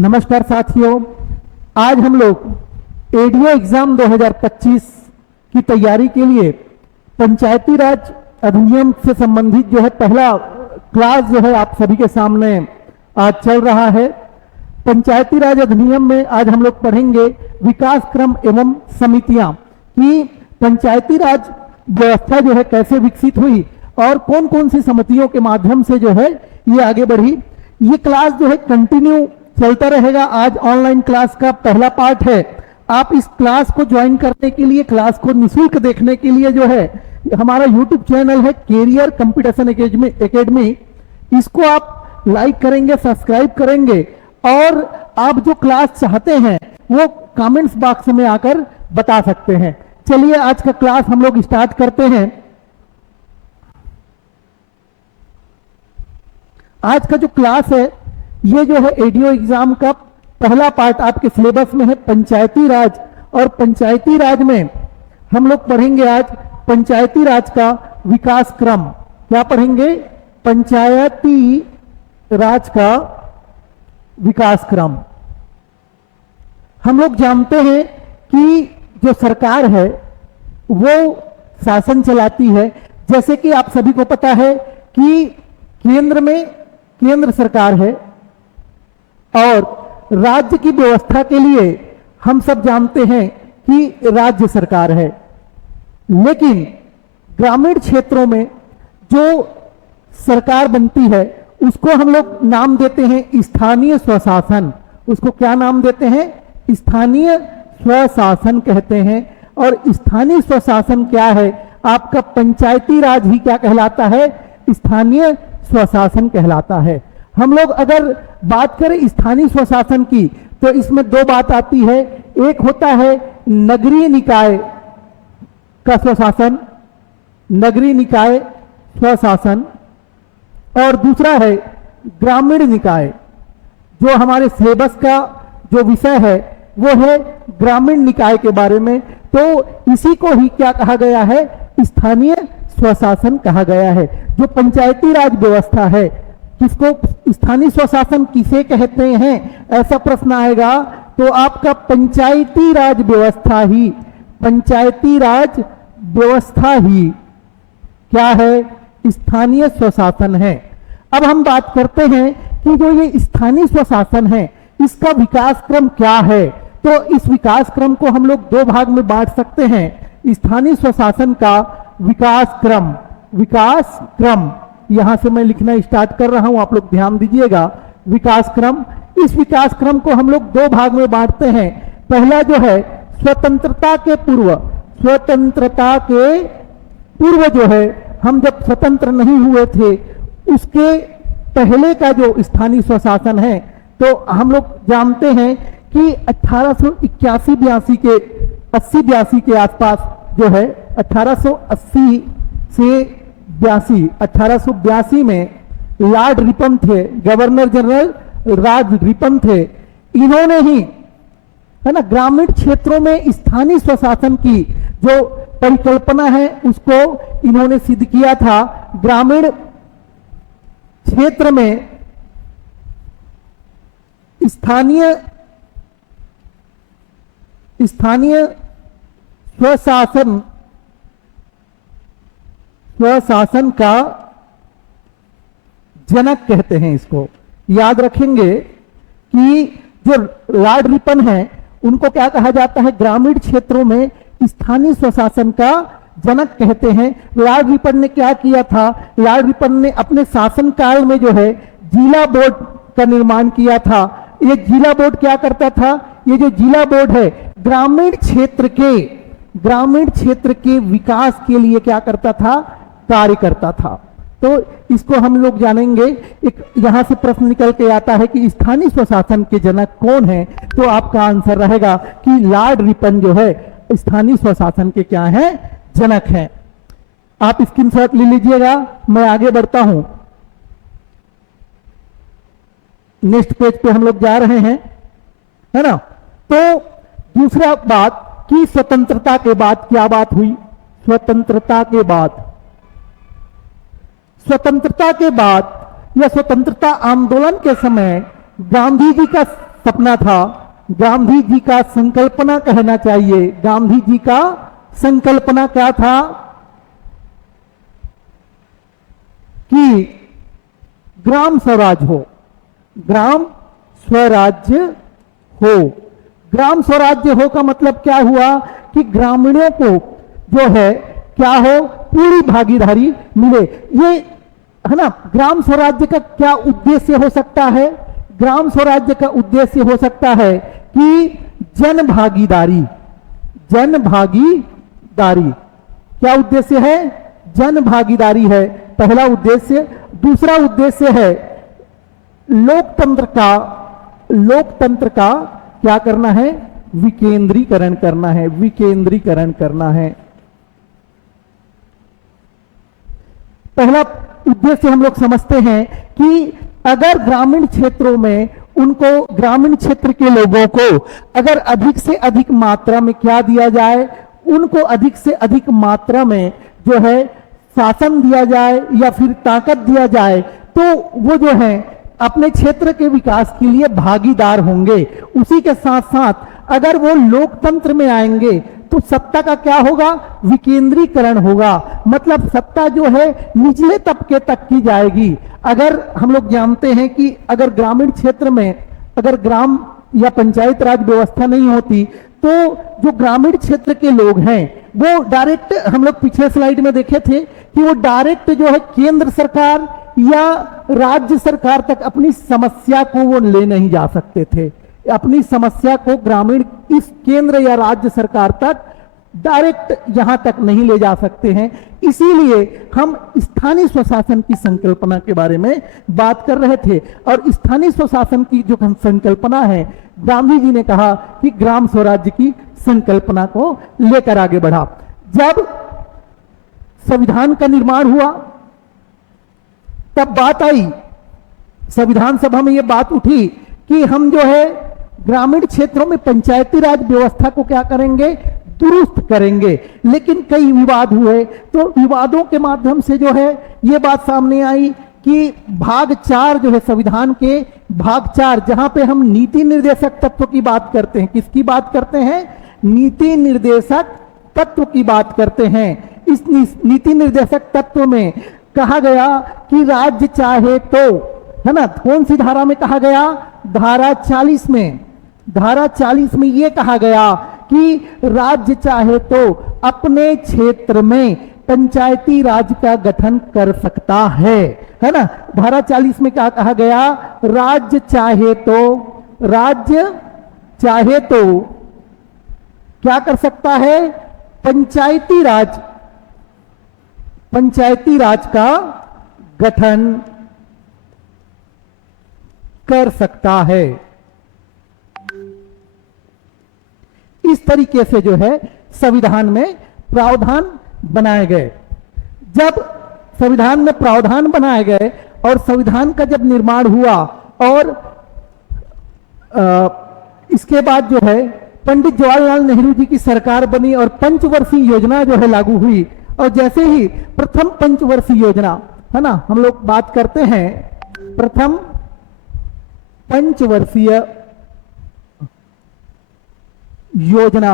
नमस्कार साथियों, आज हम लोग एडीओ एग्जाम 2025 की तैयारी के लिए पंचायती राज अधिनियम से संबंधित जो है पहला क्लास जो है आप सभी के सामने आज चल रहा है। पंचायती राज अधिनियम में आज हम लोग पढ़ेंगे विकास क्रम एवं समितियां कि पंचायती राज व्यवस्था जो है कैसे विकसित हुई और कौन कौन सी समितियों के माध्यम से जो है ये आगे बढ़ी। ये क्लास जो है कंटिन्यू चलता रहेगा। आज ऑनलाइन क्लास का पहला पार्ट है। आप इस क्लास को ज्वाइन करने के लिए, क्लास को निःशुल्क देखने के लिए जो है हमारा यूट्यूब चैनल है कैरियर कंपटीशन एकेडमी, इसको आप लाइक करेंगे, सब्सक्राइब करेंगे और आप जो क्लास चाहते हैं वो कमेंट्स बॉक्स में आकर बता सकते हैं। चलिए आज का क्लास हम लोग स्टार्ट करते हैं। आज का जो क्लास है ये जो है एडीओ एग्जाम का पहला पार्ट आपके सिलेबस में है पंचायती राज। और पंचायती राज में हम लोग पढ़ेंगे आज पंचायती राज का विकास क्रम। क्या पढ़ेंगे? पंचायती राज का विकास क्रम। हम लोग जानते हैं कि जो सरकार है वो शासन चलाती है। जैसे कि आप सभी को पता है कि केंद्र में केंद्र सरकार है और राज्य की व्यवस्था के लिए हम सब जानते हैं कि राज्य सरकार है। लेकिन ग्रामीण क्षेत्रों में जो सरकार बनती है उसको हम लोग नाम देते हैं स्थानीय स्वशासन। उसको क्या नाम देते हैं? स्थानीय स्वशासन कहते हैं। और स्थानीय स्वशासन क्या है? आपका पंचायती राज ही क्या कहलाता है? स्थानीय स्वशासन कहलाता है। हम लोग अगर बात करें स्थानीय स्वशासन की तो इसमें दो बात आती है। एक होता है नगरीय निकाय का स्वशासन, नगरीय निकाय स्वशासन, और दूसरा है ग्रामीण निकाय। जो हमारे सिलेबस का जो विषय है वो है ग्रामीण निकाय के बारे में। तो इसी को ही क्या कहा गया है? स्थानीय स्वशासन कहा गया है। जो पंचायती राज व्यवस्था है, किसको स्थानीय स्वशासन किसे कहते हैं, ऐसा प्रश्न आएगा तो आपका पंचायती राज व्यवस्था ही, पंचायती राज व्यवस्था ही क्या है? स्थानीय स्वशासन है। अब हम बात करते हैं कि जो ये स्थानीय स्वशासन है इसका विकास क्रम क्या है। तो इस विकास क्रम को हम लोग दो भाग में बांट सकते हैं। स्थानीय स्वशासन का विकास क्रम, विकास क्रम यहां से मैं लिखना स्टार्ट कर रहा हूं, आप लोग ध्यान दीजिएगा। विकास क्रम, इस विकास क्रम को हम लोग दो भाग में बांटते हैं। पहला जो है स्वतंत्रता के पूर्व, स्वतंत्रता के पूर्व जो है हम जब स्वतंत्र नहीं हुए थे उसके पहले का जो स्थानीय स्वशासन है, तो हम लोग जानते हैं कि 1881-82 के 80-82 के आसपास जो है 1880 से 1882 में लॉर्ड रिपन थे, गवर्नर जनरल लॉर्ड रिपन थे। इन्होंने ही है ना ग्रामीण क्षेत्रों में स्थानीय स्वशासन की जो परिकल्पना है उसको इन्होंने सिद्ध किया था। ग्रामीण क्षेत्र में स्थानीय स्वशासन, स्वशासन का जनक कहते हैं इसको। याद रखेंगे कि जो लॉर्ड रिपन है उनको क्या कहा जाता है? ग्रामीण क्षेत्रों में स्थानीय स्वशासन का जनक कहते हैं। लॉर्ड रिपन ने क्या किया था? लॉर्ड रिपन ने अपने शासनकाल में जो है जिला बोर्ड का निर्माण किया था। ये जिला बोर्ड क्या करता था? ये जो जिला बोर्ड है ग्रामीण क्षेत्र के विकास के लिए क्या करता था? कार्य करता था। तो इसको हम लोग जानेंगे। एक यहां से प्रश्न निकल के आता है कि स्थानीय स्वशासन के जनक कौन है? तो आपका आंसर रहेगा कि लॉर्ड रिपन जो है स्थानीय स्वशासन के क्या है? जनक हैं। आप स्क्रीनशॉट ले लीजिएगा। मैं आगे बढ़ता हूं, नेक्स्ट पेज पे हम लोग जा रहे हैं, है ना। तो दूसरा बात कि स्वतंत्रता के बाद क्या बात हुई? स्वतंत्रता के बाद, स्वतंत्रता के बाद या स्वतंत्रता आंदोलन के समय गांधी जी का सपना था, गांधी जी का संकल्पना कहना चाहिए। गांधी जी का संकल्पना क्या था कि ग्राम स्वराज हो, ग्राम स्वराज्य हो। ग्राम स्वराज्य हो का मतलब क्या हुआ कि ग्रामीणों को जो है क्या हो, पूरी भागीदारी मिले। ये है ना, ग्राम स्वराज्य का क्या उद्देश्य हो सकता है? ग्राम स्वराज्य का उद्देश्य हो सकता है कि जन भागीदारी, जन भागीदारी। क्या उद्देश्य है? जन भागीदारी है पहला उद्देश्य। दूसरा उद्देश्य है लोकतंत्र का, लोकतंत्र का क्या करना है? विकेंद्रीकरण करना है, विकेंद्रीकरण करना है। पहला उद्देश्य हम लोग समझते हैं कि अगर ग्रामीण क्षेत्रों में उनको, ग्रामीण क्षेत्र के लोगों को अगर अधिक से अधिक मात्रा में क्या दिया जाए, उनको अधिक से अधिक मात्रा में जो है शासन दिया जाए या फिर ताकत दिया जाए, तो वो जो है अपने क्षेत्र के विकास के लिए भागीदार होंगे। उसी के साथ साथ अगर वो लोकतंत्र में आएंगे तो सत्ता का क्या होगा? विकेंद्रीकरण होगा। मतलब सत्ता जो है निचले तबके तक की जाएगी। अगर हम लोग जानते हैं कि अगर ग्रामीण क्षेत्र में अगर ग्राम या पंचायत राज व्यवस्था नहीं होती तो जो ग्रामीण क्षेत्र के लोग हैं वो डायरेक्ट, हम लोग पिछले स्लाइड में देखे थे कि वो डायरेक्ट जो है केंद्र सरकार या राज्य सरकार तक अपनी समस्या को वो ले नहीं जा सकते थे। अपनी समस्या को ग्रामीण इस केंद्र या राज्य सरकार तक डायरेक्ट यहां तक नहीं ले जा सकते हैं। इसीलिए हम स्थानीय स्वशासन की संकल्पना के बारे में बात कर रहे थे। और स्थानीय स्वशासन की जो संकल्पना है, गांधी जी ने कहा कि ग्राम स्वराज्य की संकल्पना को लेकर आगे बढ़ा। जब संविधान का निर्माण हुआ तब बात आई, संविधान सभा में यह बात उठी कि हम जो है ग्रामीण क्षेत्रों में पंचायती राज व्यवस्था को क्या करेंगे? दुरुस्त करेंगे। लेकिन कई विवाद हुए, तो विवादों के माध्यम से जो है यह बात सामने आई कि भाग 4 जो है संविधान के भाग 4, जहां पे हम नीति निर्देशक तत्व की बात करते हैं। किसकी बात करते हैं? नीति निर्देशक तत्व की बात करते हैं। इस नीति निर्देशक तत्व में कहा गया कि राज्य चाहे तो, है ना, कौन सी धारा में कहा गया? धारा 40 में। धारा 40 में यह कहा गया कि राज्य चाहे तो अपने क्षेत्र में पंचायती राज का गठन कर सकता है ना। धारा 40 में क्या कहा गया? राज्य चाहे तो, राज्य चाहे तो क्या कर सकता है? पंचायती राज, पंचायती राज का गठन कर सकता है। इस तरीके से जो है संविधान में प्रावधान बनाए गए। जब संविधान में प्रावधान बनाए गए और संविधान का जब निर्माण हुआ और इसके बाद जो है पंडित जवाहरलाल नेहरू जी की सरकार बनी और पंचवर्षीय योजना जो है लागू हुई। और जैसे ही प्रथम पंचवर्षीय योजना, है ना, हम लोग बात करते हैं प्रथम पंचवर्षीय योजना,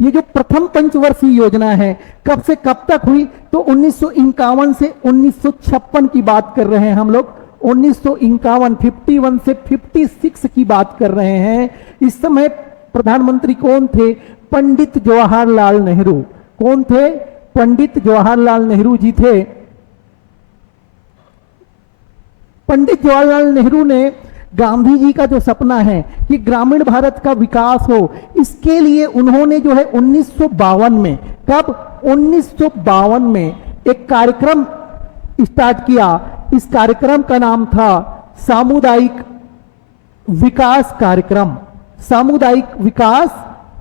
ये जो प्रथम पंचवर्षीय योजना है कब से कब तक हुई? तो 1951 से 1956 की बात कर रहे हैं हम लोग। 1951, 51 से 56 की बात कर रहे हैं। इस समय प्रधानमंत्री कौन थे? पंडित जवाहरलाल नेहरू। कौन थे? पंडित जवाहरलाल नेहरू जी थे। पंडित जवाहरलाल नेहरू ने गांधी जी का जो सपना है कि ग्रामीण भारत का विकास हो, इसके लिए उन्होंने जो है 1952 में, कब? 1952 में एक कार्यक्रम स्टार्ट किया। इस कार्यक्रम का नाम था सामुदायिक विकास कार्यक्रम। सामुदायिक विकास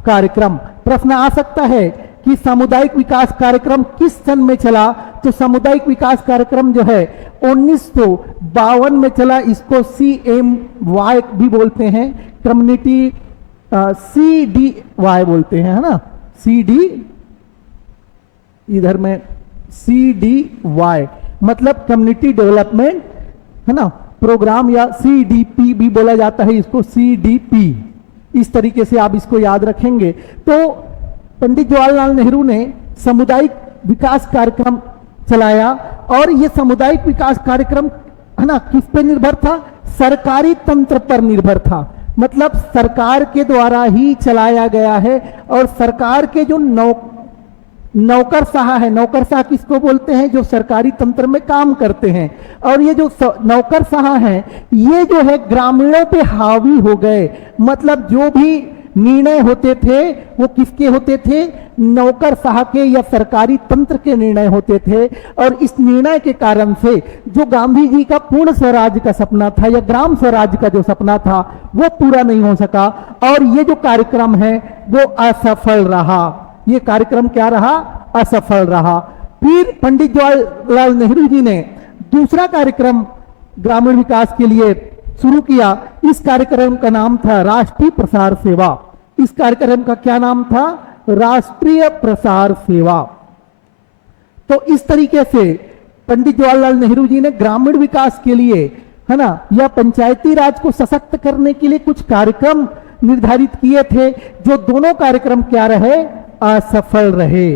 कार्यक्रम। प्रश्न आ सकता है कि सामुदायिक विकास कार्यक्रम किस सन में चला? तो सामुदायिक विकास कार्यक्रम जो है 1952 में चला। इसको CMY भी बोलते हैं, कम्युनिटी CDY बोलते हैं, है ना, CD, इधर में CDY मतलब कम्युनिटी डेवलपमेंट, है ना, प्रोग्राम या CDP भी बोला जाता है इसको, CDP, इस तरीके से आप इसको याद रखेंगे। तो पंडित जवाहरलाल नेहरू ने सामुदायिक विकास कार्यक्रम चलाया और ये सामुदायिक विकास कार्यक्रम है ना किस पे निर्भर था? सरकारी तंत्र पर निर्भर था। मतलब सरकार के द्वारा ही चलाया गया है और सरकार के जो नौकरशाह है, नौकरशाह किसको बोलते हैं? जो सरकारी तंत्र में काम करते हैं। और ये जो नौकरशाह हैं ये जो है ग्रामीणों पे हावी हो गए। मतलब जो भी निर्णय होते थे वो किसके होते थे? नौकरशाह के या सरकारी तंत्र के निर्णय होते थे। और इस निर्णय के कारण से जो गांधी जी का पूर्ण स्वराज का सपना था या ग्राम स्वराज का जो सपना था वो पूरा नहीं हो सका और ये जो कार्यक्रम है वो असफल रहा। ये कार्यक्रम क्या रहा? असफल रहा। फिर पंडित जवाहरलाल नेहरू जी ने दूसरा कार्यक्रम ग्रामीण विकास के लिए शुरू किया। इस कार्यक्रम का नाम था राष्ट्रीय प्रसार सेवा। इस कार्यक्रम का क्या नाम था? राष्ट्रीय प्रसार सेवा। तो इस तरीके से पंडित जवाहरलाल नेहरू जी ने ग्रामीण विकास के लिए है ना या पंचायती राज को सशक्त करने के लिए कुछ कार्यक्रम निर्धारित किए थे, जो दोनों कार्यक्रम क्या रहे? असफल रहे।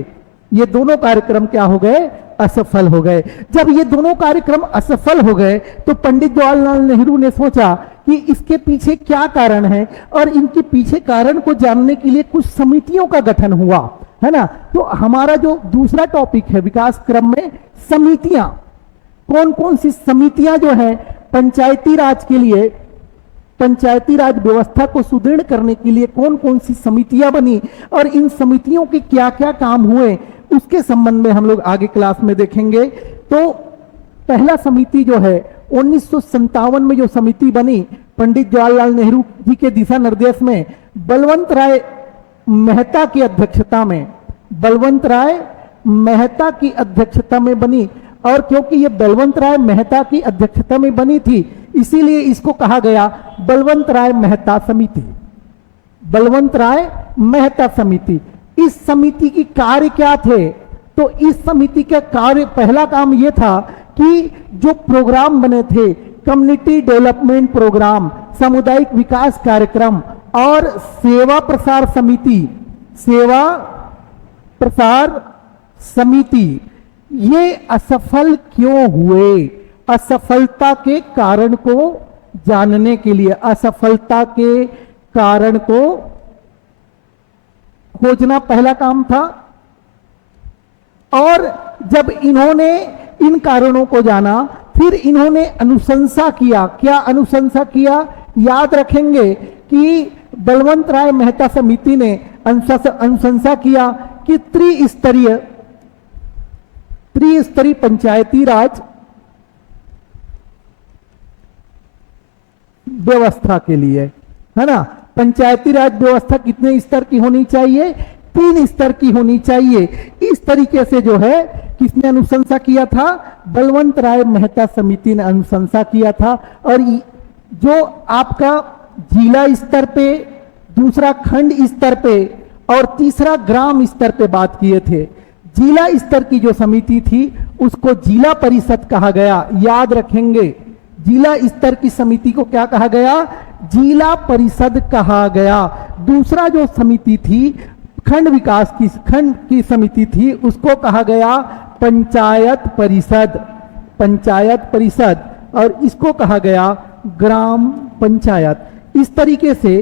ये दोनों कार्यक्रम क्या हो गए? असफल हो गए। जब ये दोनों कार्यक्रम असफल हो गए तो पंडित जवाहरलाल नेहरू ने सोचा कि इसके पीछे क्या कारण है और इनके पीछे कारण को जानने के लिए कुछ समितियों का गठन हुआ, है ना। तो हमारा जो दूसरा टॉपिक है विकास क्रम में समितियां, कौन कौन सी समितियां जो है पंचायती राज के लिए, पंचायती राज व्यवस्था को सुदृढ़ करने के लिए कौन कौन सी समितियां बनी और इन समितियों के क्या क्या काम हुए, उसके संबंध में हम लोग आगे क्लास में देखेंगे। तो पहला समिति जो है 1957 में जो समिति बनी पंडित जवाहरलाल नेहरू जी के दिशा निर्देश में बलवंत राय मेहता की अध्यक्षता में, बलवंत राय मेहता की अध्यक्षता में बनी। और क्योंकि ये बलवंत राय मेहता की अध्यक्षता में बनी थी इसीलिए इसको कहा गया बलवंत राय मेहता समिति। बलवंत राय मेहता समिति। इस समिति की कार्य क्या थे? तो इस समिति का कार्य, पहला काम यह था कि जो प्रोग्राम बने थे, कम्युनिटी डेवलपमेंट प्रोग्राम, सामुदायिक विकास कार्यक्रम और सेवा प्रसार समिति, सेवा प्रसार समिति, ये असफल क्यों हुए? असफलता के कारण को जानने के लिए, असफलता के कारण को खोजना पहला काम था। और जब इन्होंने इन कारणों को जाना फिर इन्होंने अनुशंसा किया। क्या अनुशंसा किया? याद रखेंगे कि बलवंत राय मेहता समिति ने अनुशंसा किया कि त्रिस्तरीय पंचायती राज व्यवस्था के लिए, है ना, पंचायती राज व्यवस्था कितने स्तर की होनी चाहिए? 3 स्तर की होनी चाहिए। इस तरीके से जो है किसने अनुशंसा किया था? बलवंत राय मेहता समिति ने अनुशंसा किया था। और जो आपका जिला स्तर पे, दूसरा खंड स्तर पे और तीसरा ग्राम स्तर पे बात किए थे। जिला स्तर की जो समिति थी उसको जिला परिषद कहा गया। याद रखेंगे, जिला स्तर की समिति को क्या कहा गया? जिला परिषद कहा गया। दूसरा जो समिति थी खंड विकास की, खंड की समिति थी, उसको कहा गया पंचायत परिषद, पंचायत परिषद, और इसको कहा गया ग्राम पंचायत। इस तरीके से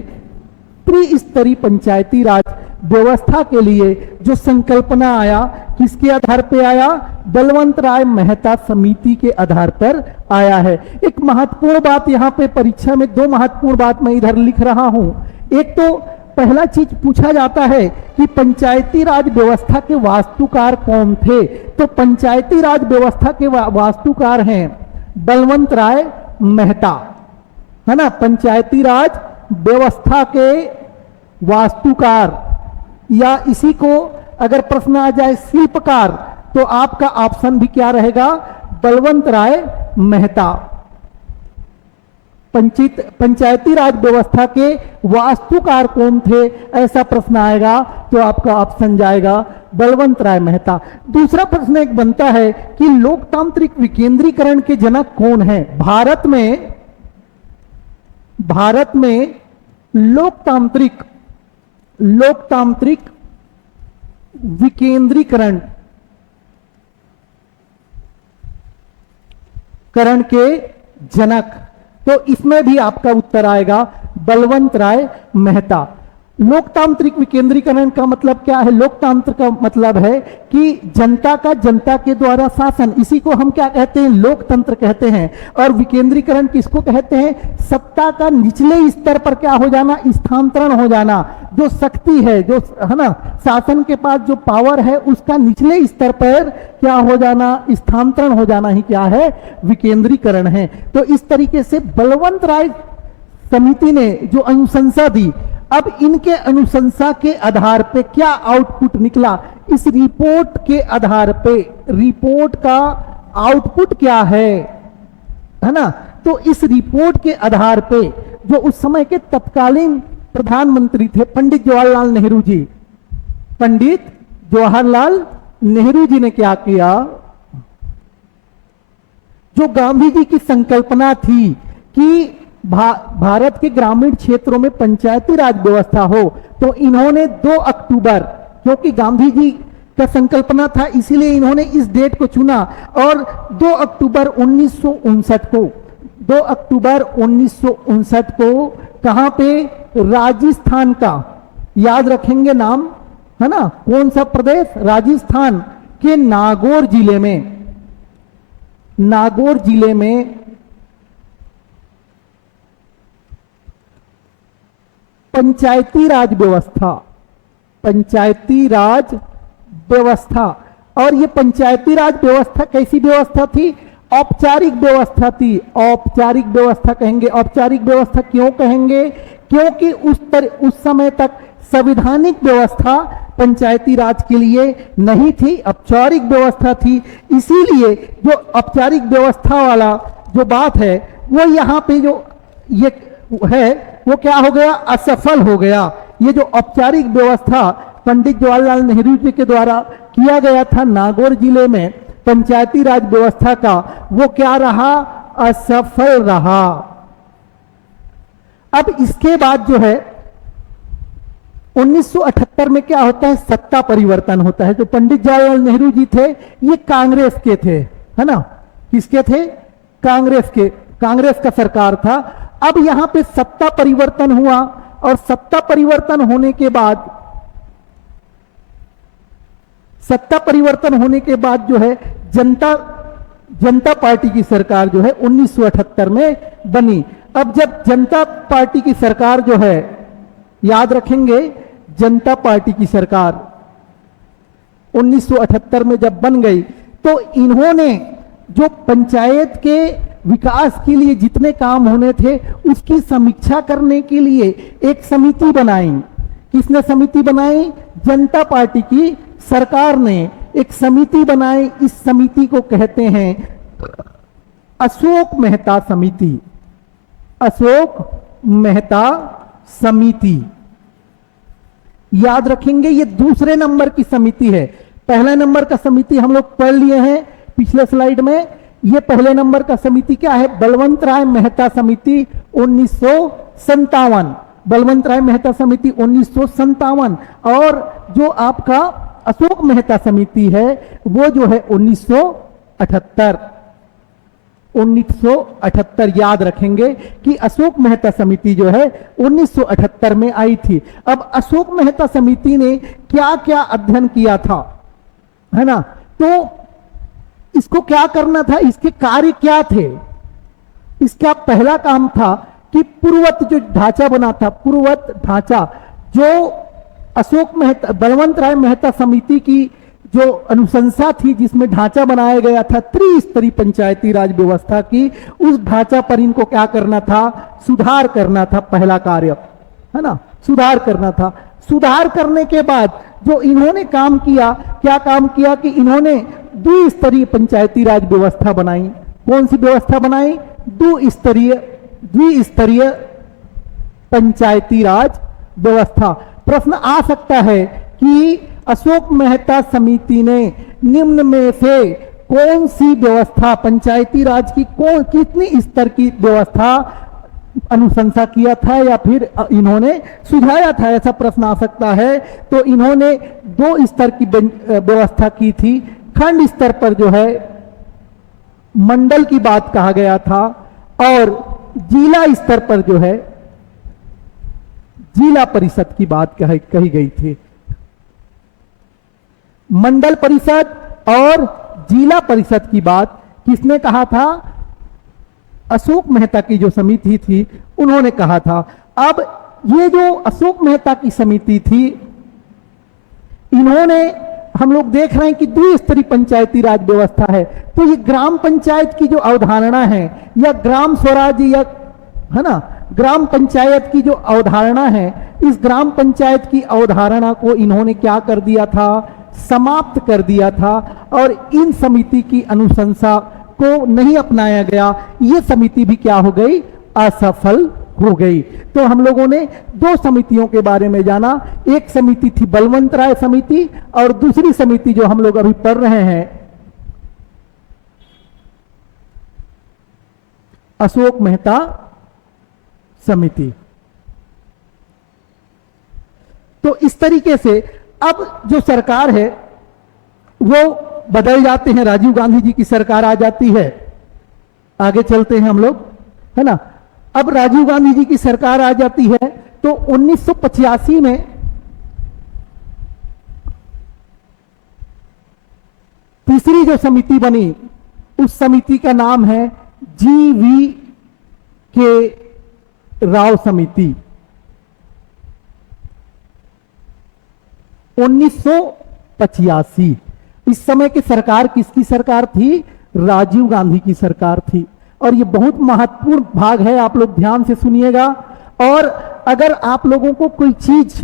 त्रिस्तरीय पंचायती राज व्यवस्था के लिए जो संकल्पना आया, किसके आधार पर आया? बलवंत राय मेहता समिति के आधार पर आया है। एक महत्वपूर्ण बात यहाँ पे परीक्षा में, 2 महत्वपूर्ण बात मैं इधर लिख रहा हूं। एक तो पहला चीज पूछा जाता है कि पंचायती राज व्यवस्था के वास्तुकार कौन थे? तो पंचायती राज व्यवस्था के वास्तुकार हैं बलवंत राय मेहता, है ना। पंचायती राज व्यवस्था के वास्तुकार, या इसी को अगर प्रश्न आ जाए शिल्पकार, तो आपका ऑप्शन भी क्या रहेगा? बलवंत राय मेहता। पंचायती राज व्यवस्था के वास्तुकार कौन थे, ऐसा प्रश्न आएगा तो आपका ऑप्शन जाएगा बलवंत राय मेहता। दूसरा प्रश्न एक बनता है कि लोकतांत्रिक विकेंद्रीकरण के जनक कौन है? भारत में लोकतांत्रिक विकेंद्रीकरण के जनक, तो इसमें भी आपका उत्तर आएगा बलवंत राय मेहता। लोकतांत्रिक विकेंद्रीकरण का मतलब क्या है? लोकतंत्र का मतलब है कि जनता का जनता के द्वारा शासन, इसी को हम क्या कहते हैं? लोकतंत्र कहते हैं। और विकेंद्रीकरण किसको कहते हैं? सत्ता का निचले स्तर पर क्या हो जाना? स्थानांतरण हो जाना। जो शक्ति है, जो है ना, शासन के पास जो पावर है, उसका निचले स्तर पर क्या हो जाना? स्थानांतरण हो जाना ही क्या है? विकेंद्रीकरण है। तो इस तरीके से बलवंत राय समिति ने जो अनुशंसा दी, अब इनके अनुशंसा के आधार पे क्या आउटपुट निकला? इस रिपोर्ट के आधार पे रिपोर्ट का आउटपुट क्या है ना? तो इस रिपोर्ट के आधार पे जो उस समय के तत्कालीन प्रधानमंत्री थे पंडित जवाहरलाल नेहरू जी ने क्या किया? जो गांधी जी की संकल्पना थी कि भारत के ग्रामीण क्षेत्रों में पंचायती राज व्यवस्था हो, तो इन्होंने 2 अक्टूबर, क्योंकि गांधी जी का संकल्पना था इसीलिए इन्होंने इस डेट को चुना, और 2 अक्टूबर 1959 को कहां पे? राजस्थान का, याद रखेंगे नाम, है ना, कौन सा प्रदेश? राजस्थान के नागौर जिले में पंचायती राज व्यवस्था। और ये पंचायती राज व्यवस्था कैसी व्यवस्था थी? औपचारिक व्यवस्था थी। औपचारिक व्यवस्था कहेंगे। औपचारिक व्यवस्था क्यों कहेंगे? क्योंकि उस समय तक संवैधानिक व्यवस्था पंचायती राज के लिए नहीं थी, औपचारिक व्यवस्था थी। इसीलिए जो औपचारिक व्यवस्था वाला जो बात है, वो यहाँ पे जो ये है, वो क्या हो गया? असफल हो गया। ये जो औपचारिक व्यवस्था पंडित जवाहरलाल नेहरू जी के द्वारा किया गया था नागौर जिले में पंचायती राज व्यवस्था का, वो क्या रहा? असफल रहा। अब इसके बाद जो है 1978 में क्या होता है? सत्ता परिवर्तन होता है। जो पंडित जवाहरलाल नेहरू जी थे, ये कांग्रेस के थे, है ना? किसके थे? कांग्रेस का सरकार था। अब यहां पे सत्ता परिवर्तन हुआ, और सत्ता परिवर्तन होने के बाद जो है जनता पार्टी की सरकार जो है 1978 में बनी। अब जब जनता पार्टी की सरकार जो है, याद रखेंगे, जनता पार्टी की सरकार 1978 में जब बन गई, तो इन्होंने जो पंचायत के विकास के लिए जितने काम होने थे उसकी समीक्षा करने के लिए एक समिति बनाई। किसने समिति बनाई? जनता पार्टी की सरकार ने एक समिति बनाई। इस समिति को कहते हैं अशोक मेहता समिति। याद रखेंगे, ये दूसरे नंबर की समिति है। पहले नंबर का समिति हम लोग पढ़ लिए हैं पिछले स्लाइड में। ये पहले नंबर का समिति क्या है? बलवंत राय मेहता समिति 1957। बलवंत राय मेहता समिति 1957। और जो आपका अशोक मेहता समिति है वो जो है 1978। याद रखेंगे कि अशोक मेहता समिति जो है 1978 में आई थी। अब अशोक मेहता समिति ने क्या क्या अध्ययन किया था, है ना? तो इसको क्या करना था? इसके कार्य क्या थे? इसका पहला काम था कि पूर्वत जो ढांचा बना था, पूर्वत ढांचा जो बलवंत राय मेहता समिति की जो अनुशंसा थी, जिसमें ढांचा बनाया गया था त्रिस्तरीय पंचायती राज व्यवस्था की, उस ढांचा पर इनको क्या करना था? सुधार करना था। पहला कार्य, है ना, सुधार करना था। सुधार करने के बाद जो इन्होंने काम किया, क्या काम किया कि इन्होंने द्विस्तरीय पंचायती राज व्यवस्था बनाई। कौन सी व्यवस्था बनाई? द्विस्तरीय पंचायती राज व्यवस्था। प्रश्न आ सकता है कि अशोक मेहता समिति ने निम्न में से कौन सी व्यवस्था, पंचायती राज की कितनी स्तर की व्यवस्था अनुशंसा किया था या फिर इन्होंने सुझाया था, ऐसा प्रश्न आ सकता है। तो इन्होंने 2 स्तर की व्यवस्था की थी। खंड स्तर पर जो है मंडल की बात कहा गया था और जिला स्तर पर जो है जिला परिषद की बात कही गई थी। मंडल परिषद और जिला परिषद की बात किसने कहा था? अशोक मेहता की जो समिति थी उन्होंने कहा था। अब ये जो अशोक मेहता की समिति थी, इन्होंने, हम लोग देख रहे हैं कि द्विस्तरीय पंचायती राज व्यवस्था है, तो ये ग्राम पंचायत की जो अवधारणा है या ग्राम स्वराज या है ना ग्राम पंचायत की जो अवधारणा है, इस ग्राम पंचायत की अवधारणा को इन्होंने क्या कर दिया था? समाप्त कर दिया था और इन समिति की अनुशंसा को नहीं अपनाया गया। ये समिति भी क्या हो गई? असफल हो गई। तो हम लोगों ने 2 समितियों के बारे में जाना। एक समिति थी बलवंत राय समिति और दूसरी समिति जो हम लोग अभी पढ़ रहे हैं अशोक मेहता समिति। तो इस तरीके से अब जो सरकार है वो बदल जाते हैं। राजीव गांधी जी की सरकार आ जाती है, आगे चलते हैं हम लोग, है ना। अब राजीव गांधी जी की सरकार आ जाती है तो 1985 में तीसरी जो समिति बनी उस समिति का नाम है GV के राव समिति। 1985 इस समय की सरकार किसकी सरकार थी? राजीव गांधी की सरकार थी। और ये बहुत महत्वपूर्ण भाग है, आप लोग ध्यान से सुनिएगा। और अगर आप लोगों को कोई चीज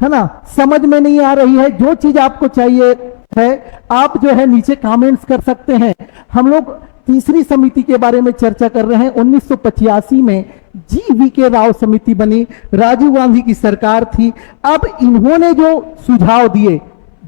है ना समझ में नहीं आ रही है, जो चीज आपको चाहिए है, आप जो है नीचे कमेंट्स कर सकते हैं। हम लोग तीसरी समिति के बारे में चर्चा कर रहे हैं। 1985 में GV के राव समिति बनी, राजीव गांधी की सरकार थी। अब इन्होंने जो सुझाव दिए,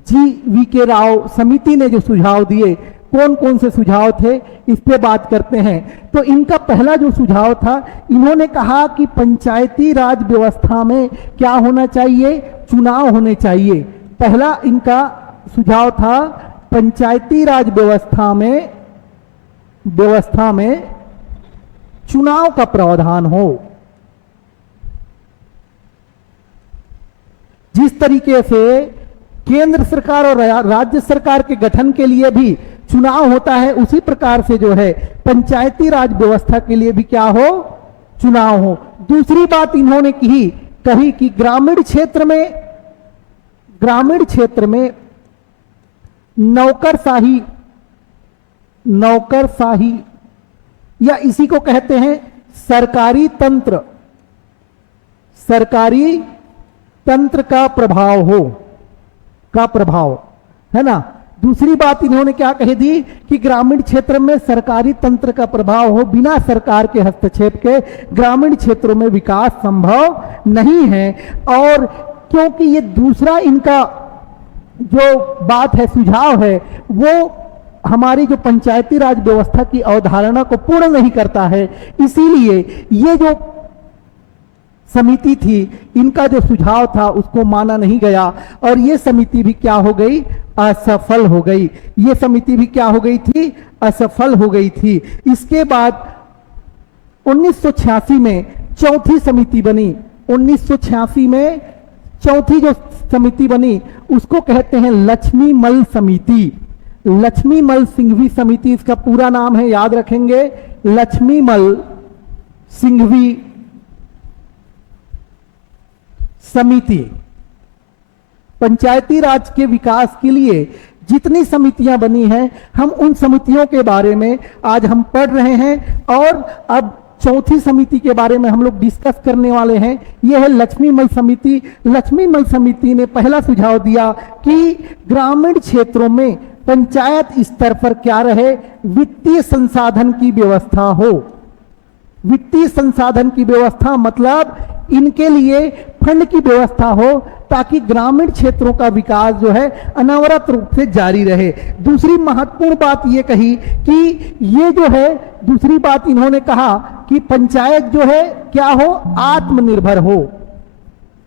GV के राव समिति ने जो सुझाव दिए, कौन कौन से सुझाव थे इस पे बात करते हैं। तो इनका पहला जो सुझाव था, इन्होंने कहा कि पंचायती राज व्यवस्था में क्या होना चाहिए? चुनाव होने चाहिए। पहला इनका सुझाव था पंचायती राज व्यवस्था में चुनाव का प्रावधान हो। जिस तरीके से केंद्र सरकार और राज्य सरकार के गठन के लिए भी चुनाव होता है, उसी प्रकार से जो है पंचायती राज व्यवस्था के लिए भी क्या हो? चुनाव हो। दूसरी बात इन्होंने कही कि ग्रामीण क्षेत्र में नौकरशाही या इसी को कहते हैं सरकारी तंत्र का प्रभाव है ना। दूसरी बात इन्होंने क्या कही थी कि ग्रामीण क्षेत्र में सरकारी तंत्र का प्रभाव हो, बिना सरकार के हस्तक्षेप के ग्रामीण क्षेत्रों में विकास संभव नहीं है। और क्योंकि ये दूसरा इनका जो बात है, सुझाव है, वो हमारी जो पंचायती राज व्यवस्था की अवधारणा को पूर्ण नहीं करता है, इसीलिए ये जो समिति थी, इनका जो सुझाव था उसको माना नहीं गया और ये समिति भी क्या हो गई? असफल हो गई। ये समिति भी क्या हो गई थी? असफल हो गई थी। इसके बाद 1986 में चौथी समिति बनी। 1986 में चौथी जो समिति बनी उसको कहते हैं लक्ष्मीमल समिति। लक्ष्मीमल सिंघवी समिति इसका पूरा नाम है, याद रखेंगे, लक्ष्मीमल सिंघवी समिति। पंचायती राज के विकास के लिए जितनी समितियां बनी हैं, हम उन समितियों के बारे में आज हम पढ़ रहे हैं। और अब चौथी समिति के बारे में हम लोग डिस्कस करने वाले हैं, यह है लक्ष्मीमल समिति। लक्ष्मीमल समिति ने पहला सुझाव दिया कि ग्रामीण क्षेत्रों में पंचायत स्तर पर क्या रहे? वित्तीय संसाधन की व्यवस्था हो। वित्तीय संसाधन की व्यवस्था मतलब इनके लिए फंड की व्यवस्था हो ताकि ग्रामीण क्षेत्रों का विकास जो है अनवरत रूप से जारी रहे। दूसरी महत्वपूर्ण बात ये कही कि ये जो है, दूसरी बात इन्होंने कहा कि पंचायत जो है क्या हो, आत्मनिर्भर हो।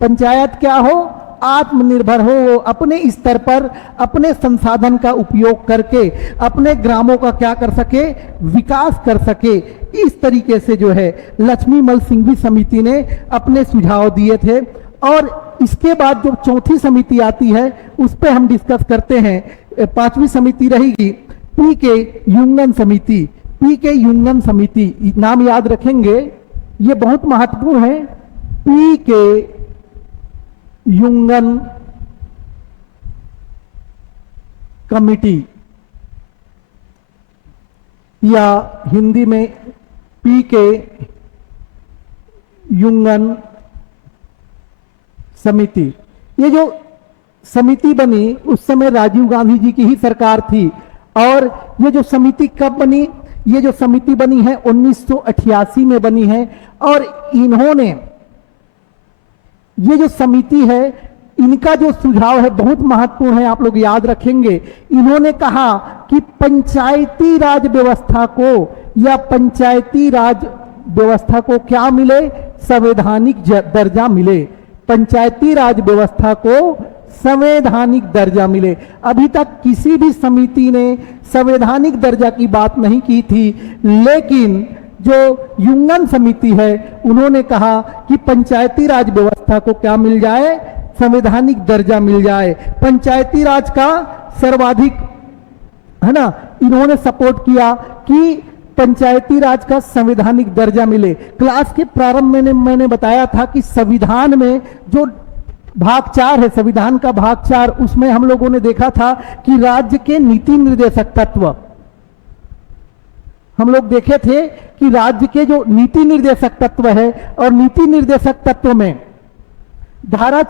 पंचायत क्या हो, आत्मनिर्भर हो, वो अपने स्तर पर अपने संसाधन का उपयोग करके अपने ग्रामों का क्या कर सके, विकास कर सके। इस तरीके से जो है लक्ष्मीमल सिंघवी समिति ने अपने सुझाव दिए थे। और इसके बाद जो चौथी समिति आती है उस पर हम डिस्कस करते हैं। पांचवी समिति रहेगी पी के युंगन समिति। पी के युंगन समिति नाम याद रखेंगे, ये बहुत महत्वपूर्ण है। पी के युंगन कमिटी या हिंदी में पी के युंगन समिति। ये जो समिति बनी उस समय राजीव गांधी जी की ही सरकार थी। और ये जो समिति कब बनी, ये जो समिति बनी है 1988 में बनी है। और इन्होंने, ये जो समिति है, इनका जो सुझाव है बहुत महत्वपूर्ण है, आप लोग याद रखेंगे। इन्होंने कहा कि पंचायती राज व्यवस्था को या पंचायती राज व्यवस्था को क्या मिले, संवैधानिक दर्जा मिले। पंचायती राज व्यवस्था को संवैधानिक दर्जा मिले। अभी तक किसी भी समिति ने संवैधानिक दर्जा की बात नहीं की थी, लेकिन जो युंगन समिति है उन्होंने कहा कि पंचायती राज व्यवस्था को क्या मिल जाए, संवैधानिक दर्जा मिल जाए। पंचायती राज का सर्वाधिक, है ना, इन्होंने सपोर्ट किया कि पंचायती राज का संवैधानिक दर्जा मिले। क्लास के प्रारंभ में मैंने बताया था कि संविधान में जो भाग 4 है, संविधान का भाग 4, उसमें हम लोगों ने देखा था कि राज्य के नीति निर्देशक तत्व, हम लोग देखे थे कि राज्य के जो नीति निर्देशक तत्व है, और नीति निर्देशक तत्व में धारा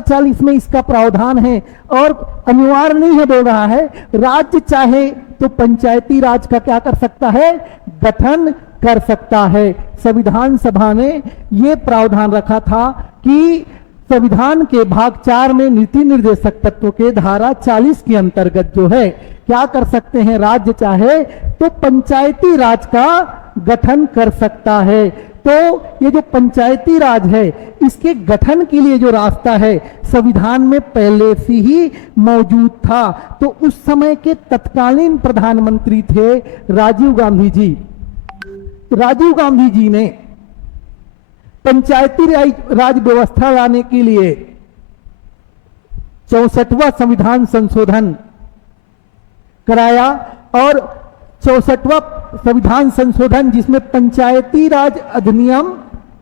40 में इसका प्रावधान है और अनिवार्य नहीं है, बोल रहा है राज्य चाहे तो पंचायती राज का क्या कर सकता है, गठन कर सकता है। संविधान सभा ने यह प्रावधान रखा था कि संविधान के भाग 4 में नीति निर्देशक तत्व के धारा 40 के अंतर्गत जो है क्या कर सकते हैं, राज्य चाहे तो पंचायती राज का गठन कर सकता है। तो ये जो पंचायती राज है इसके गठन के लिए जो रास्ता है संविधान में पहले से ही मौजूद था। तो उस समय के तत्कालीन प्रधानमंत्री थे राजीव गांधी जी। राजीव गांधी जी ने पंचायती राज व्यवस्था लाने के लिए 64वां संविधान संशोधन कराया। और 64वां संविधान संशोधन जिसमें पंचायती राज अधिनियम,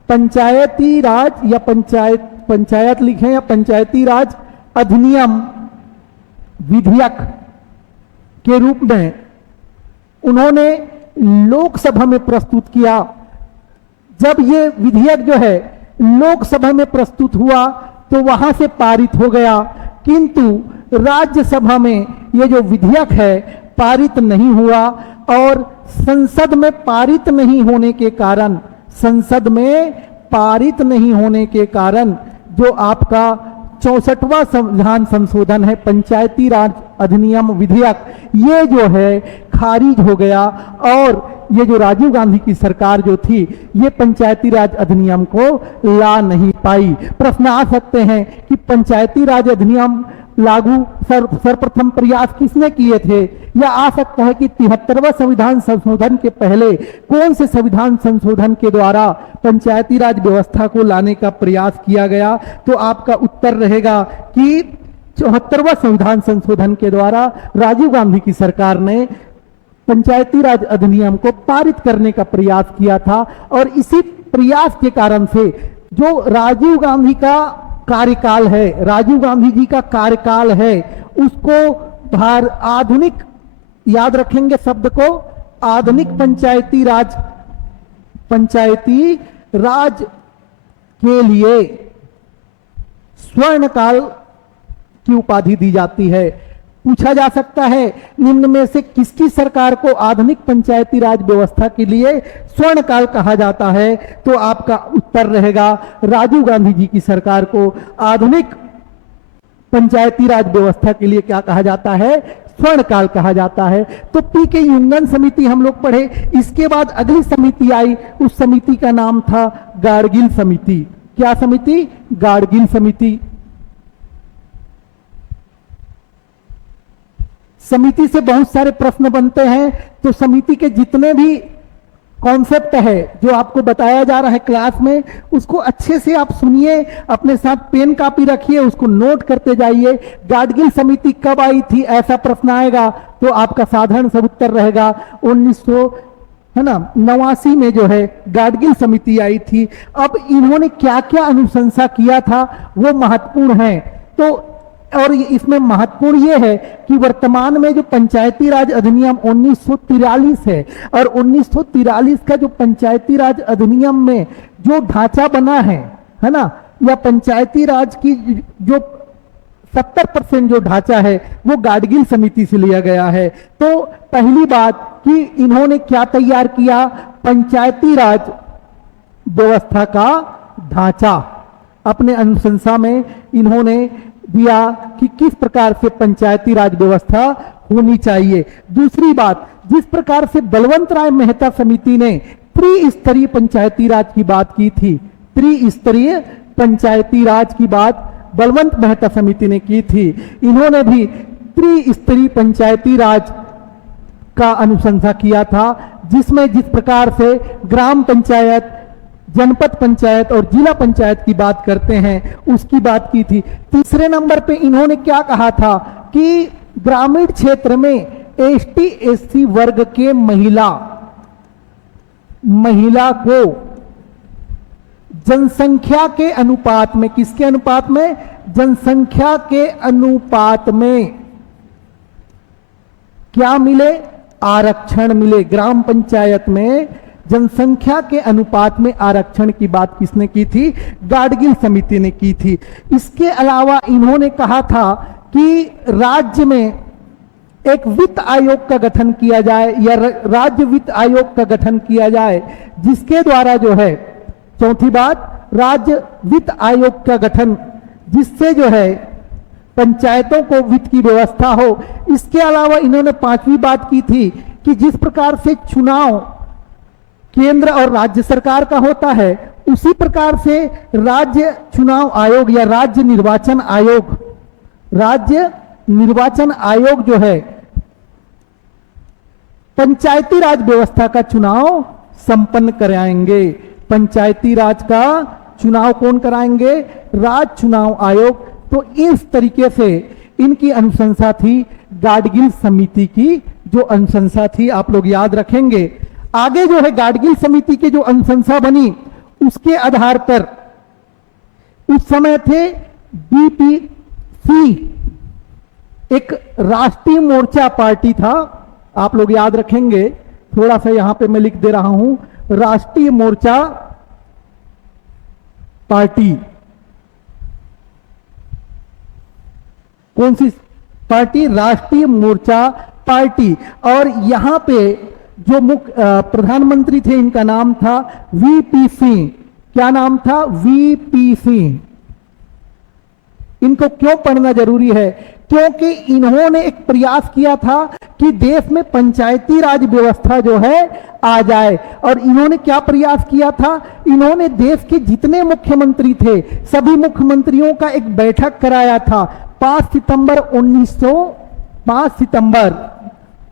पंचायती राज या पंचायत लिखे या पंचायती राज अधिनियम विधेयक के रूप में उन्होंने लोकसभा में प्रस्तुत किया। जब ये विधेयक जो है लोकसभा में प्रस्तुत हुआ तो वहां से पारित हो गया, किंतु राज्यसभा में ये जो विधेयक है पारित नहीं हुआ। और संसद में पारित नहीं होने के कारण, संसद में पारित नहीं होने के कारण जो आपका 64वां संविधान संशोधन है, पंचायती राज अधिनियम विधेयक, ये जो है खारिज हो गया। और ये जो राजीव गांधी की सरकार जो थी ये पंचायती राज अधिनियम को ला नहीं पाई। प्रश्न आ सकते हैं कि पंचायती राज अधिनियम लागू सर्वप्रथम प्रयास किसने किए थे, या आ सकता है कि 73वां संविधान संशोधन के पहले कौन से संविधान संशोधन के द्वारा पंचायती राज व्यवस्था को लाने का प्रयास किया गया। तो आपका उत्तर रहेगा कि 74वां संविधान संशोधन के द्वारा राजीव गांधी की सरकार ने पंचायती राज अधिनियम को पारित करने का प्रयास किया था। और इसी प्रयास के कारण से जो राजीव गांधी का कार्यकाल है, राजीव गांधी जी का कार्यकाल है, उसको आधुनिक, याद रखेंगे शब्द को, आधुनिक पंचायती राज के लिए स्वर्ण काल की उपाधि दी जाती है। पूछा जा सकता है निम्न में से किसकी सरकार को आधुनिक पंचायती राज व्यवस्था के लिए स्वर्ण काल कहा जाता है, तो आपका उत्तर रहेगा राजीव गांधी जी की सरकार को आधुनिक पंचायती राज व्यवस्था के लिए क्या कहा जाता है? स्वर्ण काल कहा जाता है। तो पी के युंगन समिति हम लोग पढ़े। इसके बाद अगली समिति आई, उस समिति का नाम था गाडगिल समिति। क्या समिति? गाडगिल समिति। समिति से बहुत सारे प्रश्न बनते हैं, तो समिति के जितने भी कॉन्सेप्ट है जो आपको बताया जा रहा है क्लास में, उसको अच्छे से आप सुनिए, अपने साथ पेन कापी रखिए, उसको नोट करते जाइए। गाडगिल समिति कब आई थी ऐसा प्रश्न आएगा तो आपका साधारण सा उत्तर रहेगा 1989 में जो है गाडगिल समिति आई थी। अब इन्होंने क्या क्या अनुशंसा किया था वो महत्वपूर्ण है। तो और इसमें महत्वपूर्ण ये है कि वर्तमान में जो पंचायती राज अधिनियम 1943 है और 1943 का जो पंचायती राज अधिनियम में जो ढांचा बना है ना, या पंचायती राज की जो 70% जो ढांचा है वो गाडगिल समिति से लिया गया है। तो पहली बात कि इन्होंने क्या तैयार किया? पंचायती राज व्यवस्था का ढांचा अपने अनुशंसा में इन्होंने दिया कि किस प्रकार से पंचायती राज व्यवस्था होनी चाहिए। दूसरी बात, जिस प्रकार से बलवंत राय मेहता समिति ने त्रिस्तरीय पंचायती राज की बात की थी, त्रिस्तरीय पंचायती राज की बात बलवंत मेहता समिति ने की थी, इन्होंने भी त्रिस्तरीय पंचायती राज का अनुशंसा किया था, जिसमें जिस प्रकार से ग्राम पंचायत, जनपद पंचायत और जिला पंचायत की बात करते हैं उसकी बात की थी। तीसरे नंबर पे इन्होंने क्या कहा था कि ग्रामीण क्षेत्र में एसटी एससी वर्ग के महिला को जनसंख्या के अनुपात में, किसके अनुपात में? जनसंख्या के अनुपात में क्या मिले? आरक्षण मिले। ग्राम पंचायत में जनसंख्या के अनुपात में आरक्षण की बात किसने की थी? गाडगिल समिति ने की थी। इसके अलावा इन्होंने कहा था कि राज्य में एक वित्त आयोग का गठन किया जाए या राज्य वित्त आयोग का गठन किया जाए, जिसके द्वारा जो है, चौथी बात, राज्य वित्त आयोग का गठन जिससे जो है पंचायतों को वित्त की व्यवस्था हो। इसके अलावा इन्होंने पांचवी बात की थी कि जिस प्रकार से चुनाव केंद्र और राज्य सरकार का होता है, उसी प्रकार से राज्य चुनाव आयोग या राज्य निर्वाचन आयोग जो है पंचायती राज व्यवस्था का चुनाव संपन्न कराएंगे। पंचायती राज का चुनाव कौन कराएंगे? राज्य चुनाव आयोग। तो इस तरीके से इनकी अनुशंसा थी, गाडगिल समिति की जो अनुशंसा थी, आप लोग याद रखेंगे। आगे जो है गाडगिल समिति की जो अनुशंसा बनी, उसके आधार पर उस समय थे बीपीसी, एक राष्ट्रीय मोर्चा पार्टी था, आप लोग याद रखेंगे। थोड़ा सा यहां पे मैं लिख दे रहा हूं, राष्ट्रीय मोर्चा पार्टी। कौन सी पार्टी? राष्ट्रीय मोर्चा पार्टी। और यहां पे जो मुख्य प्रधानमंत्री थे, इनका नाम था वीपी सिंह। क्या नाम था? वीपी सिंह। इनको क्यों पढ़ना जरूरी है? क्योंकि इन्होंने एक प्रयास किया था कि देश में पंचायती राज व्यवस्था जो है आ जाए। और इन्होंने क्या प्रयास किया था? इन्होंने देश के जितने मुख्यमंत्री थे, सभी मुख्यमंत्रियों का एक बैठक कराया था। 5 सितंबर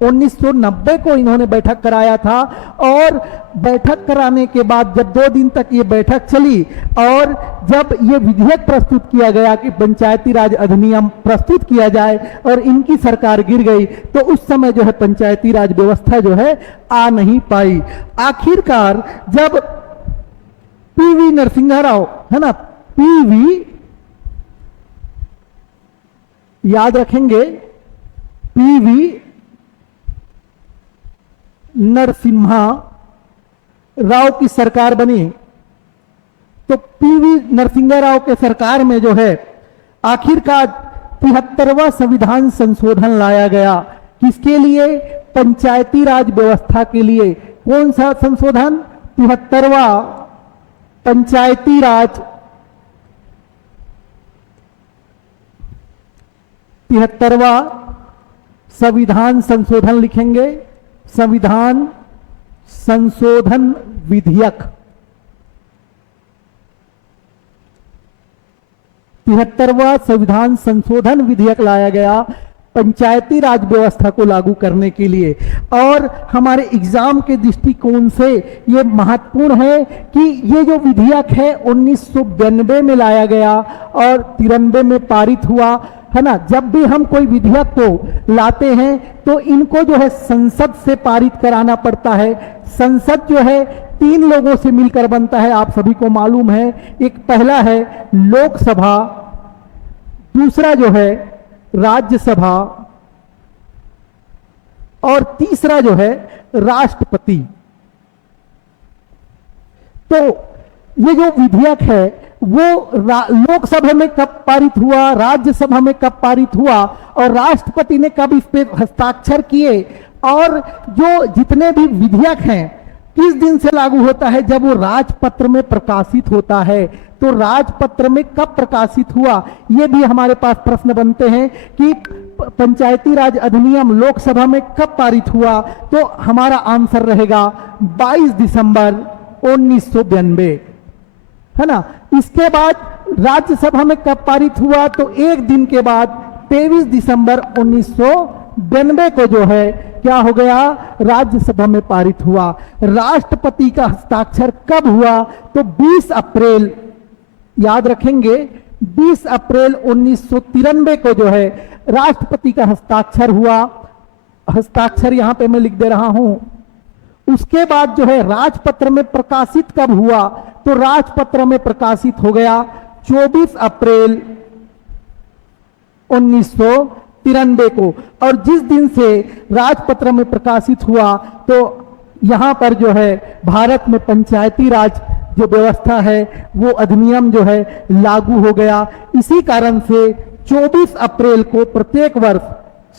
1990 को इन्होंने बैठक कराया था। और बैठक कराने के बाद जब 2 दिन तक ये बैठक चली और जब ये विधेयक प्रस्तुत किया गया कि पंचायती राज अधिनियम प्रस्तुत किया जाए और इनकी सरकार गिर गई, तो उस समय जो है पंचायती राज व्यवस्था जो है आ नहीं पाई। आखिरकार जब पीवी नरसिंह राव है ना, पीवी याद रखेंगे, पीवी नरसिम्हा राव की सरकार बनी, तो पीवी नरसिंह राव के सरकार में जो है आखिरकार 73वां संविधान संशोधन लाया गया। किसके लिए? पंचायती राज व्यवस्था के लिए। कौन सा संशोधन? 73वां पंचायती राज 73वां संविधान संशोधन लिखेंगे, संविधान संशोधन विधेयक 73वां संविधान संशोधन विधेयक लाया गया पंचायती राज व्यवस्था को लागू करने के लिए। और हमारे एग्जाम के दृष्टिकोण से यह महत्वपूर्ण है कि ये जो विधेयक है 1992 में लाया गया और 93 में पारित हुआ, है ना। जब भी हम कोई विधेयक को लाते हैं तो इनको जो है संसद से पारित कराना पड़ता है। संसद जो है 3 लोगों से मिलकर बनता है, आप सभी को मालूम है। एक पहला है लोकसभा, दूसरा जो है राज्यसभा और तीसरा जो है राष्ट्रपति। तो ये जो विधेयक है वो लोकसभा में कब पारित हुआ, राज्यसभा में कब पारित हुआ और राष्ट्रपति ने कब इस पे हस्ताक्षर किए, और जो जितने भी विधेयक हैं किस दिन से लागू होता है, जब वो राजपत्र में प्रकाशित होता है। तो राजपत्र में कब प्रकाशित हुआ, ये भी हमारे पास प्रश्न बनते हैं कि पंचायती राज अधिनियम लोकसभा में कब पारित हुआ। तो हमारा आंसर रहेगा 22 दिसंबर 1992, है ना। इसके बाद राज्यसभा में कब पारित हुआ, तो एक दिन के बाद 23 दिसंबर 1992 को जो है क्या हो गया, राज्यसभा में पारित हुआ। राष्ट्रपति का हस्ताक्षर कब हुआ, तो 20 अप्रैल, याद रखेंगे 20 अप्रैल 1993 को जो है राष्ट्रपति का हस्ताक्षर हुआ। हस्ताक्षर यहां पे मैं लिख दे रहा हूं। उसके बाद जो है राजपत्र में प्रकाशित कब हुआ, तो राजपत्र में प्रकाशित हो गया 24 अप्रैल 1993 को। और जिस दिन से राजपत्र में प्रकाशित हुआ तो यहां पर जो है भारत में पंचायती राज जो व्यवस्था है वो अधिनियम जो है लागू हो गया। इसी कारण से 24 अप्रैल को प्रत्येक वर्ष,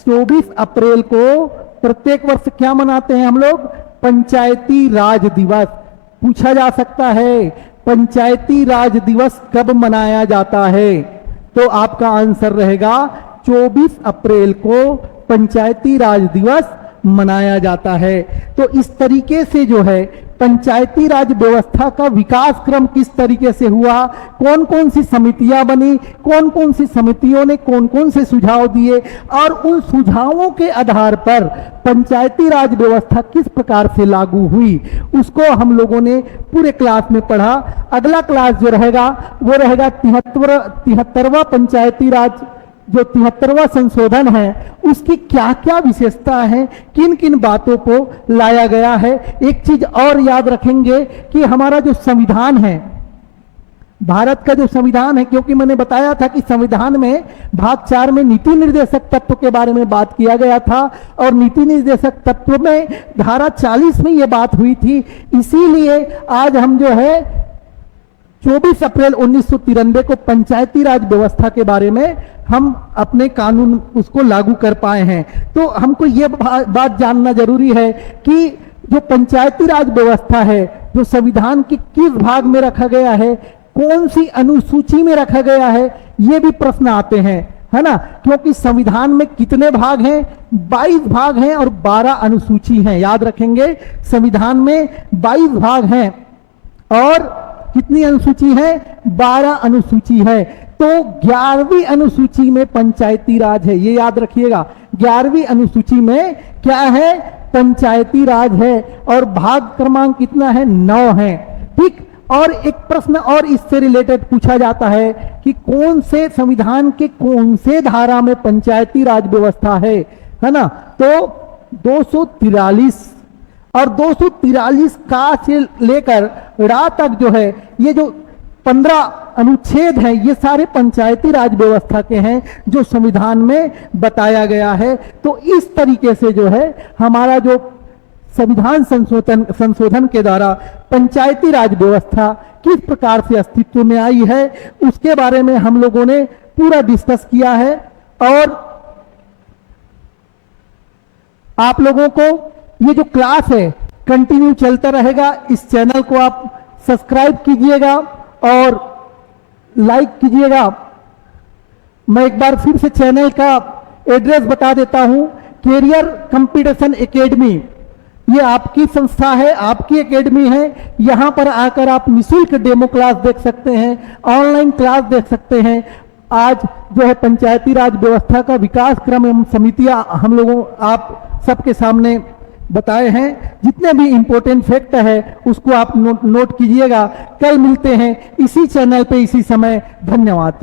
24 अप्रैल को प्रत्येक वर्ष क्या मनाते हैं हम लोग, पंचायती राज दिवस। पूछा जा सकता है पंचायती राज दिवस कब मनाया जाता है, तो आपका आंसर रहेगा 24 अप्रैल को पंचायती राज दिवस मनाया जाता है। तो इस तरीके से जो है पंचायती राज व्यवस्था का विकास क्रम किस तरीके से हुआ, कौन कौन सी समितियां बनी, कौन कौन सी समितियों ने कौन कौन से सुझाव दिए, और उन सुझावों के आधार पर पंचायती राज व्यवस्था किस प्रकार से लागू हुई, उसको हम लोगों ने पूरे क्लास में पढ़ा। अगला क्लास जो रहेगा वो रहेगा 73वां पंचायती राज, जो 73वां संशोधन है उसकी क्या क्या विशेषता है, किन किन बातों को लाया गया है। एक चीज और याद रखेंगे कि हमारा जो संविधान है, भारत का जो संविधान है, क्योंकि मैंने बताया था कि संविधान में भाग 4 में नीति निर्देशक तत्व के बारे में बात किया गया था, और नीति निर्देशक तत्व में धारा 40 में यह बात हुई थी। इसीलिए आज हम जो है 24 अप्रैल 1993 को पंचायती राज व्यवस्था के बारे में हम अपने कानून उसको लागू कर पाए हैं। तो हमको ये बात जानना जरूरी है कि जो पंचायती राज व्यवस्था है जो संविधान के किस भाग में रखा गया है, कौन सी अनुसूची में रखा गया है, ये भी प्रश्न आते हैं, है ना। क्योंकि संविधान में कितने भाग हैं, 22 भाग हैं और 12 अनुसूची हैं। याद रखेंगे संविधान में 22 भाग हैं और कितनी अनुसूची है, 12 अनुसूची है। तो 11वीं अनुसूची में पंचायती राज है, ये याद रखिएगा। 11वीं अनुसूची में क्या है, पंचायती राज है, और भाग क्रमांक कितना है, 9 है। ठीक। और एक प्रश्न और इससे रिलेटेड पूछा जाता है कि कौन से संविधान के कौन से धारा में पंचायती राज व्यवस्था है ना। तो 243 और 243 का से लेकर रा तक जो है, ये जो 15 अनुच्छेद हैं, ये सारे पंचायती राज व्यवस्था के हैं जो संविधान में बताया गया है। तो इस तरीके से जो है हमारा जो संविधान संशोधन के द्वारा पंचायती राज व्यवस्था किस प्रकार से अस्तित्व में आई है, उसके बारे में हम लोगों ने पूरा डिस्कस किया है। और आप लोगों को ये जो क्लास है कंटिन्यू चलता रहेगा। इस चैनल को आप सब्सक्राइब कीजिएगा और लाइक कीजिएगा। मैं एक बार फिर से चैनल का एड्रेस बता देता हूं, कैरियर कंपटीशन एकेडमी। ये आपकी संस्था है, आपकी एकेडमी है। यहां पर आकर आप निःशुल्क डेमो क्लास देख सकते हैं, ऑनलाइन क्लास देख सकते हैं। आज जो है पंचायती राज व्यवस्था का विकास क्रम एवं समितियां हम लोगों आप सबके सामने बताए हैं। जितने भी इंपॉर्टेंट फैक्ट है उसको आप नोट कीजिएगा। कल मिलते हैं इसी चैनल पे इसी समय। धन्यवाद।